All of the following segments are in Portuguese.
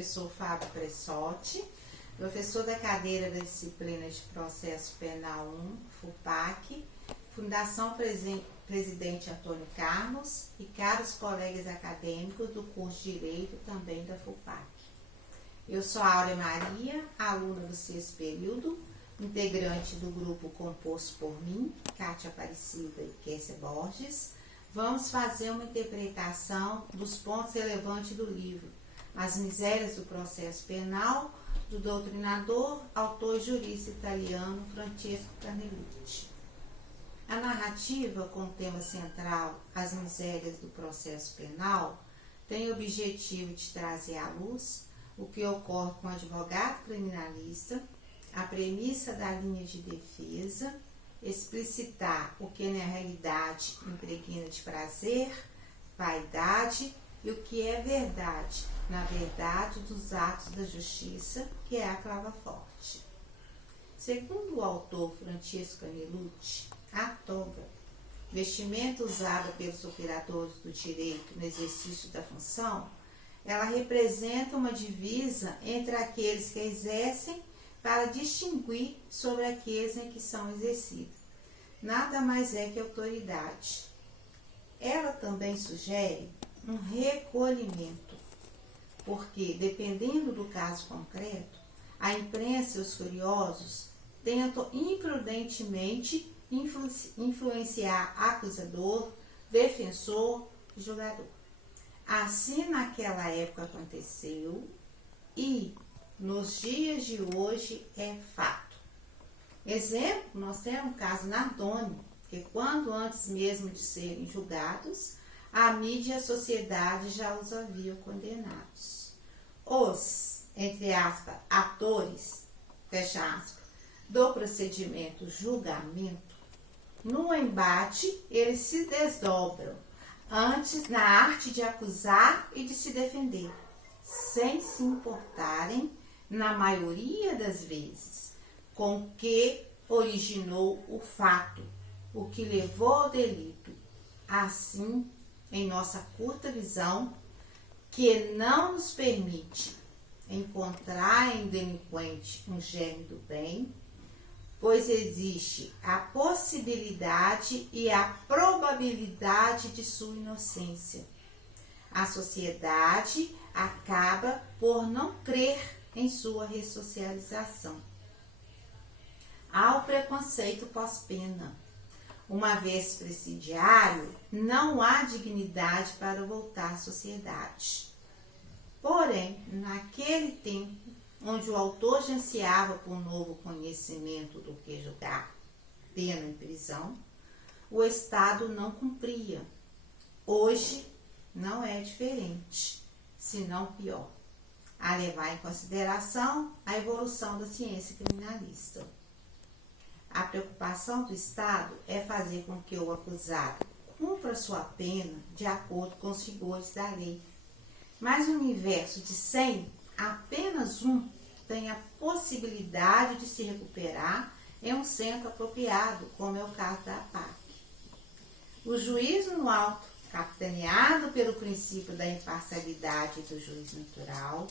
professor Fábio Pressotti, professor da cadeira da disciplina de Processo Penal 1, FUPAC, Fundação Presidente Antônio Carlos e caros colegas acadêmicos do curso de Direito também da FUPAC. Eu sou a Áurea Maria, aluna do sexto período, integrante do grupo composto por mim, Kátia Aparecida e Kessia Borges. Vamos fazer uma interpretação dos pontos relevantes do livro As Misérias do Processo Penal, do doutrinador, autor e jurista italiano Francesco Carnelucci. A narrativa, com o tema central As Misérias do Processo Penal, tem o objetivo de trazer à luz o que ocorre com o advogado criminalista, a premissa da linha de defesa, explicitar o que na realidade impregna de prazer, vaidade e o que é verdade, na verdade dos atos da justiça, que é a clava forte. Segundo o autor Francesco Carnelucci, a toga, vestimenta usada pelos operadores do direito no exercício da função, ela representa uma divisa entre aqueles que exercem para distinguir sobre aqueles em que são exercidos. Nada mais é que autoridade. Ela também sugere um recolhimento, porque, dependendo do caso concreto, a imprensa e os curiosos tentam imprudentemente influenciar acusador, defensor e julgador. Assim naquela época aconteceu e nos dias de hoje é fato. Exemplo, nós temos o caso Nardoni, que quando antes mesmo de serem julgados, a mídia e a sociedade já os haviam condenados. Os, entre aspas, atores, fecha aspas, do procedimento julgamento, no embate eles se desdobram antes na arte de acusar e de se defender, sem se importarem, na maioria das vezes, com o que originou o fato, o que levou ao delito. Assim, em nossa curta visão, que não nos permite encontrar em delinquente um germe do bem, pois existe a possibilidade e a probabilidade de sua inocência. A sociedade acaba por não crer em sua ressocialização. Há o preconceito pós-pena. Uma vez presidiário, não há dignidade para voltar à sociedade. Porém, naquele tempo, onde o autor já ansiava por um novo conhecimento do que julgar pena em prisão, o Estado não cumpria. Hoje não é diferente, senão pior, a levar em consideração a evolução da ciência criminalista. A preocupação do Estado é fazer com que o acusado cumpra sua pena de acordo com os rigores da lei. Mas no universo de 100, apenas um tem a possibilidade de se recuperar em um centro apropriado, como é o caso da APAC. O juízo no auto, capitaneado pelo princípio da imparcialidade do juiz natural,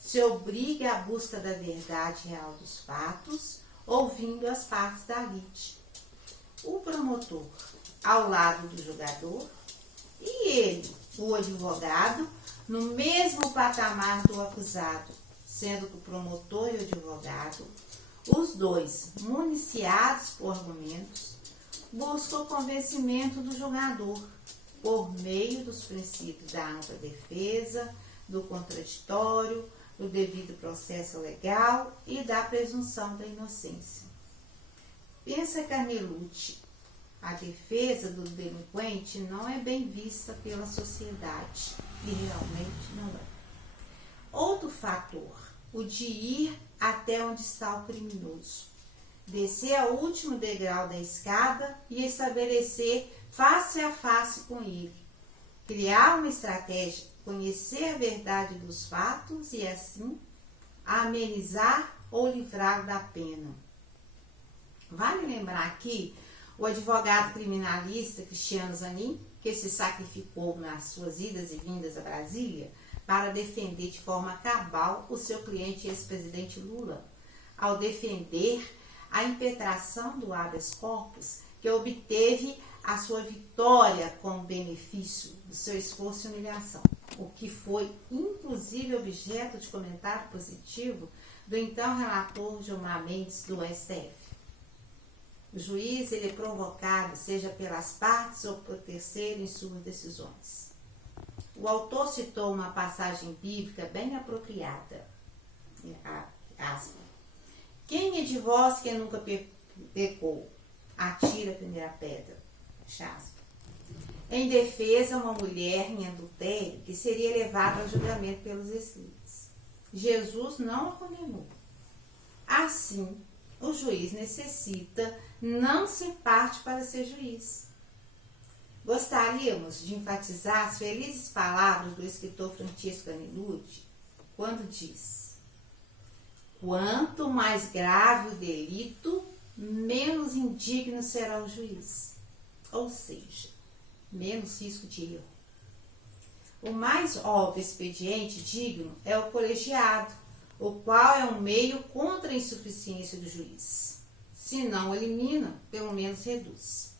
se obriga à busca da verdade real dos fatos, ouvindo as partes da lide. O promotor, ao lado do julgador, e ele, o advogado, no mesmo patamar do acusado, sendo que o promotor e o advogado, os dois, municiados por argumentos, buscam o convencimento do julgador por meio dos princípios da ampla defesa, do contraditório, do devido processo legal e da presunção da inocência. Pensa Carnelucci, a defesa do delinquente não é bem vista pela sociedade, e realmente não é. Outro fator, o de ir até onde está o criminoso, descer ao último degrau da escada e estabelecer face a face com ele, criar uma estratégia, conhecer a verdade dos fatos e assim amenizar ou livrar da pena. Vale lembrar aqui o advogado criminalista Cristiano Zanin, que se sacrificou nas suas idas e vindas a Brasília para defender de forma cabal o seu cliente ex-presidente Lula, ao defender a impetração do habeas corpus, que obteve a sua vitória com benefício do seu esforço e humilhação, o que foi inclusive objeto de comentário positivo do então relator Gilmar Mendes do STF. O juiz ele é provocado, seja pelas partes ou por terceiro em suas decisões. O autor citou uma passagem bíblica bem apropriada. Aspa. Quem é de vós que nunca pecou? Atira a primeira pedra. Aspa. Em defesa, uma mulher em adultério que seria levada ao julgamento pelos escribas. Jesus não a condenou. Assim, o juiz necessita não ser parte para ser juiz. Gostaríamos de enfatizar as felizes palavras do escritor Francisco Anelucci, quando diz: quanto mais grave o delito, menos indigno será o juiz. Ou seja, menos risco de erro. O mais óbvio expediente digno é o colegiado, o qual é um meio contra a insuficiência do juiz. Se não elimina, pelo menos reduz.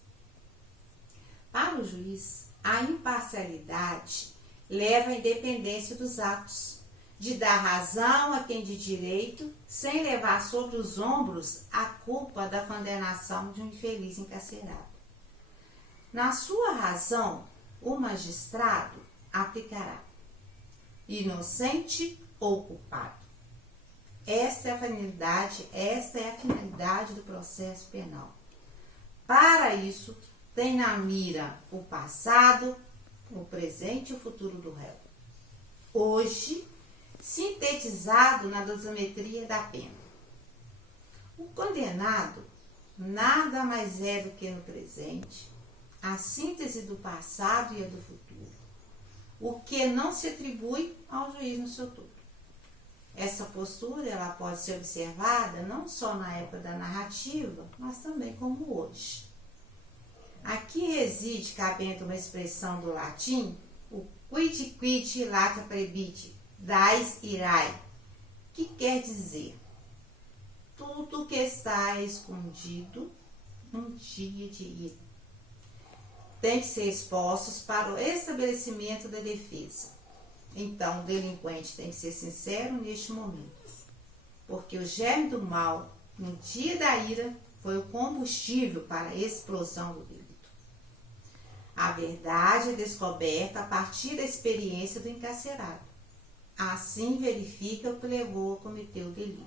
Para o juiz, a imparcialidade leva à independência dos atos, de dar razão a quem de direito, sem levar sobre os ombros a culpa da condenação de um infeliz encarcerado. Na sua razão, o magistrado aplicará, inocente ou culpado. Esta é a finalidade do processo penal. Para isso, tem na mira o passado, o presente e o futuro do réu. Hoje, sintetizado na dosimetria da pena. O condenado nada mais é do que no presente, a síntese do passado e a do futuro, o que não se atribui ao juiz no seu todo. Essa postura ela pode ser observada não só na época da narrativa, mas também como hoje. Aqui reside, cabendo uma expressão do latim, o quid lata prebit, dais irae, que quer dizer tudo que está escondido num dia de ira tem que ser expostos para o estabelecimento da defesa. Então, o delinquente tem que ser sincero neste momento, porque o germe do mal, no dia da ira, foi o combustível para a explosão do delito. A verdade é descoberta a partir da experiência do encarcerado. Assim, verifica o que levou a cometer o delito.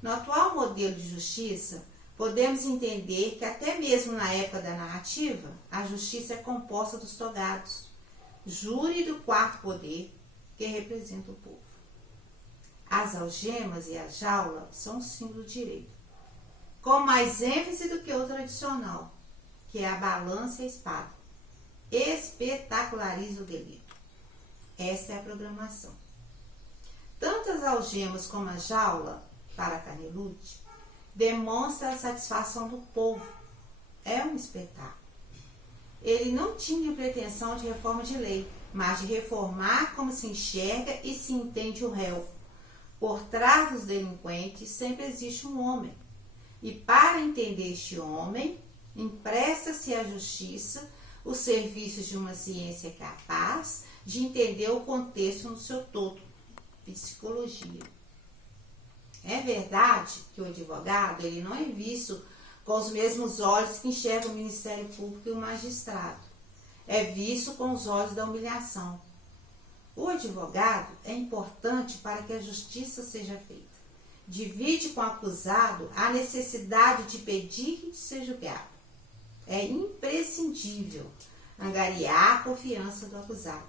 No atual modelo de justiça, podemos entender que até mesmo na época da narrativa, a justiça é composta dos togados, júri do quarto poder, que representa o povo. As algemas e a jaula são o símbolo do direito, com mais ênfase do que o tradicional, que é a balança e a espada. Espetaculariza o delito. Essa é a programação. Tanto as algemas como a jaula, para Canelucci, demonstra a satisfação do povo. É um espetáculo. Ele não tinha pretensão de reforma de lei, mas de reformar como se enxerga e se entende o réu. Por trás dos delinquentes sempre existe um homem. E para entender este homem, empresta-se à justiça os serviços de uma ciência capaz de entender o contexto no seu todo, psicologia. É verdade que o advogado ele não é visto com os mesmos olhos que enxerga o Ministério Público e o magistrado. É visto com os olhos da humilhação. O advogado é importante para que a justiça seja feita. Divide com o acusado a necessidade de pedir e de ser julgado. É imprescindível angariar a confiança do acusado,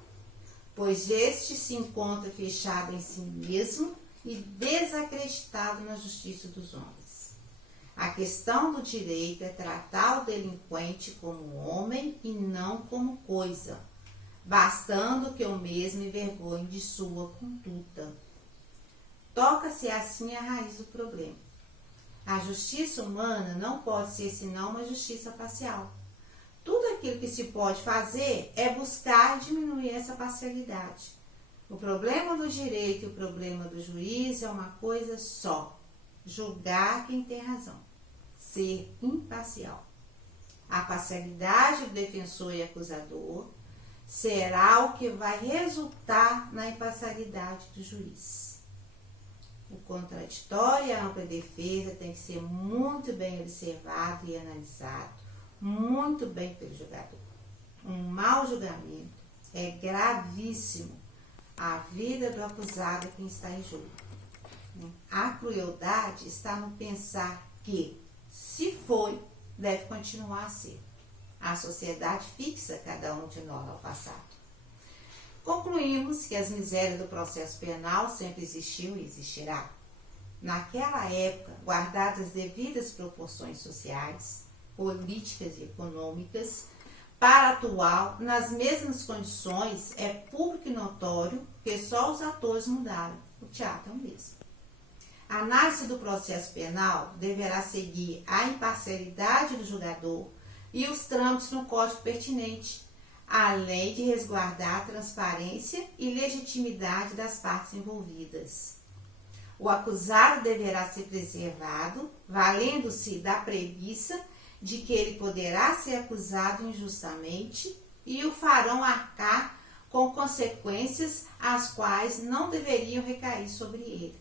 pois este se encontra fechado em si mesmo e desacreditado na justiça dos homens. A questão do direito é tratar o delinquente como homem e não como coisa, bastando que o mesmo envergonhe de sua conduta. Toca-se assim a raiz do problema. A justiça humana não pode ser senão uma justiça parcial. Tudo aquilo que se pode fazer é buscar diminuir essa parcialidade. O problema do direito e o problema do juiz é uma coisa só: julgar quem tem razão, ser imparcial. A parcialidade do defensor e acusador será o que vai resultar na imparcialidade do juiz. O contraditório e a ampla defesa tem que ser muito bem observado e analisado, muito bem pelo julgador. Um mau julgamento é gravíssimo à vida do acusado quem está em jogo. A crueldade está no pensar que, se foi, deve continuar a ser. A sociedade fixa cada um de nós ao passado. Concluímos que as misérias do processo penal sempre existiu e existirá. Naquela época, guardadas as devidas proporções sociais, políticas e econômicas, para a atual, nas mesmas condições, é público e notório que só os atores mudaram. O teatro é o mesmo. A análise do processo penal deverá seguir a imparcialidade do julgador e os trâmites no código pertinente, além de resguardar a transparência e legitimidade das partes envolvidas. O acusado deverá ser preservado, valendo-se da premissa de que ele poderá ser acusado injustamente e o farão arcar com consequências as quais não deveriam recair sobre ele.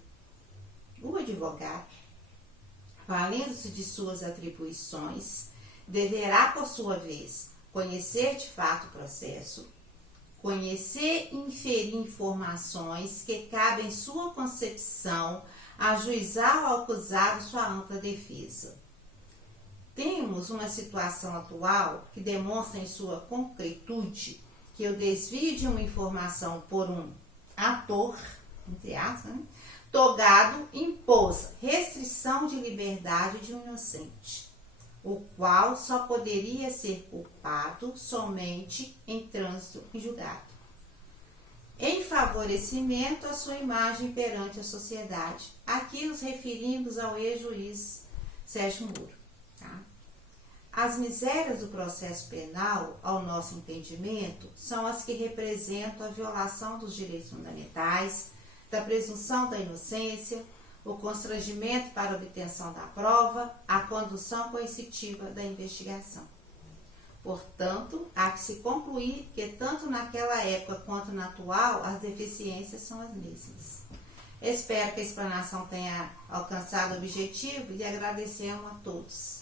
O advogado, valendo-se de suas atribuições, deverá, por sua vez, conhecer de fato o processo, conhecer e inferir informações que cabem em sua concepção, ajuizar ao acusado sua ampla defesa. Temos uma situação atual que demonstra em sua concretude que o desvio de uma informação por um ator, entre aspas, togado, impôs restrição de liberdade de um inocente, o qual só poderia ser culpado somente em trânsito em julgado, em favorecimento à sua imagem perante a sociedade. Aqui nos referimos ao ex-juiz Sérgio Moro. Tá? As misérias do processo penal, ao nosso entendimento, são as que representam a violação dos direitos fundamentais, da presunção da inocência, o constrangimento para a obtenção da prova, a condução coercitiva da investigação. Portanto, há que se concluir que tanto naquela época quanto na atual, as deficiências são as mesmas. Espero que a explanação tenha alcançado o objetivo e agradecemos a todos.